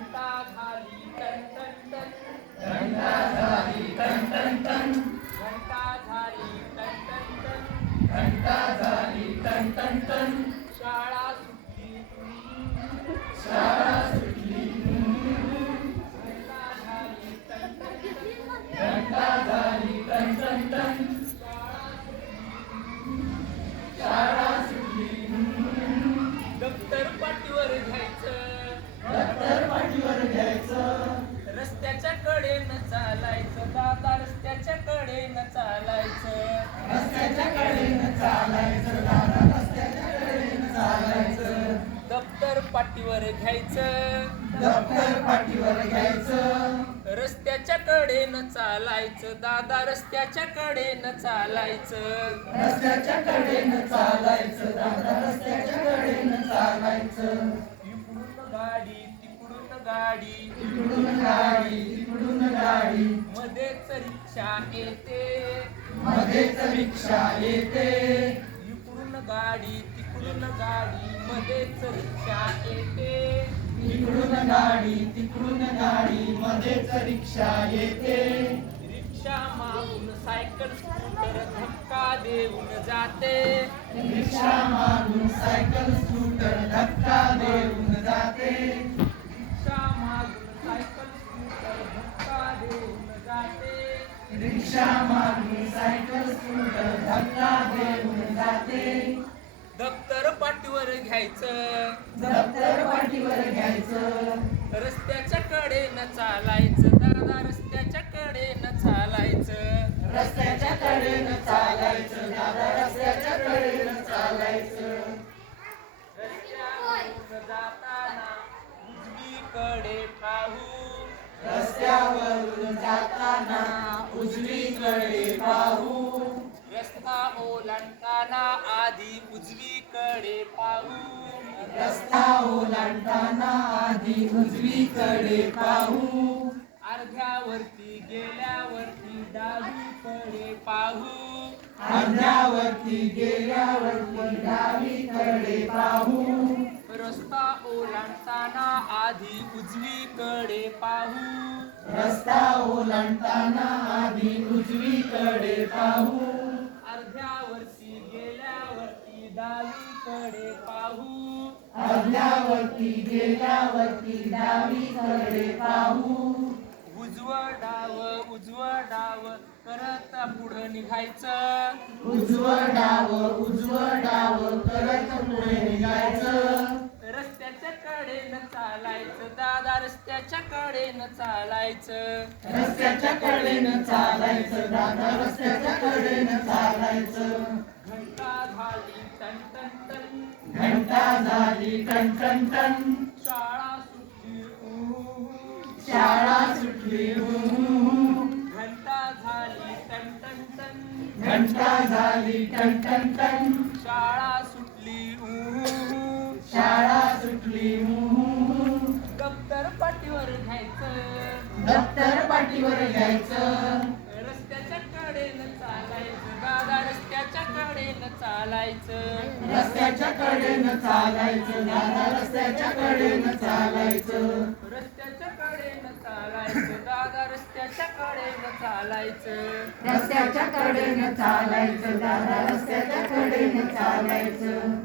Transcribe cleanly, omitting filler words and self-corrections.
घंटा झाली ton ton ton, घंटा झाली टन टन टन, घंटा झाली टन टन टन, घंटा झाली टन टन टन, शाळा सुटली शाळा सुटली, घंटा झाली टन टन टन, घंटा झाली टन टन टन, शाळा सुटली. दप्तर पाठीवर घ्यायचं, दप्तर पाठीवर घ्यायचं, रस्त्याच्या कडेनं चालायचं, दादा रस्त्याच्या कडेनं चालायचं, रस्त्याच्या कडेनं चालायचं, दादा रस्त्याच्या कडेनं चालायचं. दप्तर पाठीवर घ्यायचं, दप्तर पाठीवर घ्यायचं, रस्त्याच्या कडेनं चालायचं, दादा रस्त्याच्या कडेनं चालायचं, रस्त्याच्या कडेनं चालायचं, दादा रस्त्याच्या कडेनं चालायचं. इकडून गाडी तिकडून गाडी, इकडून गाडी तिकडून गाडी, मध्येच रिक्षा येते, मध्येच रिक्षा येते. इकडून गाडी तिकडून गाडी, मध्येच रिक्षा येते, इकडून गाडी तिकडून गाडी, मध्येच रिक्षा येते. रिक्षा मागून सायकल स्कूटर धक्का देऊन जाते, रिक्षा मागून सायकल स्कूटर धक्का देऊन जाते. रिक्षा मागून सायकल स्कूटर धक्का देऊन जाते, रिक्षा मागून सायकल स्कूटर धक्का देऊन जाते. दप्तर पाठीवर घ्यायचं, दप्तर पाठीवर घ्यायचं, रस्त्याच्या कडेनं चालायचं, दादा रस्त्याच्या कडेनं चालायचं, रस्त्याच्या कडेनं चालायचं, दादा रस्त्याच्या कडेनं चालायचं. रस्त्यावरून जाताना उजवीकडे पाहू, रस्त्यावरून जाताना उजवीकडे पाहू, रस्ता ओलांडताना आधी उजवीकडे पाहू, रस्ता ओलांडताना आधी उजवीकडे पाहू, अर्ध्यावरती गेल्यावरती डावीकडे पाहू, अर्ध्यावरती गेल्यावरती डावीकडे पाहू, रस्ता ओलांडताना आधी उजवीकडे पाहू, रस्ता ओलांडताना आधी उजवीकडे पाहू, अर्ध्यावरती गेल्यावरती डावीकडे पाहू, अर्ध्यावरती गेल्यावरती डावीकडे पाहू, उजवं डाव करत पुढं निघायचं, उजवं डाव करत पुढे निघायचं. रस्त्याच्या कडेनं चालायचं, दादा रस्त्याच्या कडेनं चालायचं, रस्त्याच्या कडेनं चालायचं, दादा रस्त्याच्या कडेनं चालायचं. घंटा झाली टन टन टन, घंटा झाली टन टन टन, शाळा सुटली शाळा सुटली, घंटा झाली टन टन टन, घंटा झाली टन टन टन, शाळा सुटली शाळा सुटली. दप्तर पाठीवर घ्यायचं, दप्तर पाठीवर घ्यायचं, रस्त्याच्या कडेनं चालायचं, दादा रस्त्याच्या कडेनं चालायचं, रस्त्याच्या कडेनं चालायचं, दादा रस्त्याच्या कडेनं चालायचं. रस्त्याच्या कडेनं चालायचं, दादा रस्त्याच्या कडेनं चालायचं, रस्त्याच्या कडेनं चालायचं, दादा रस्त्याच्या कडेनं चालायचं.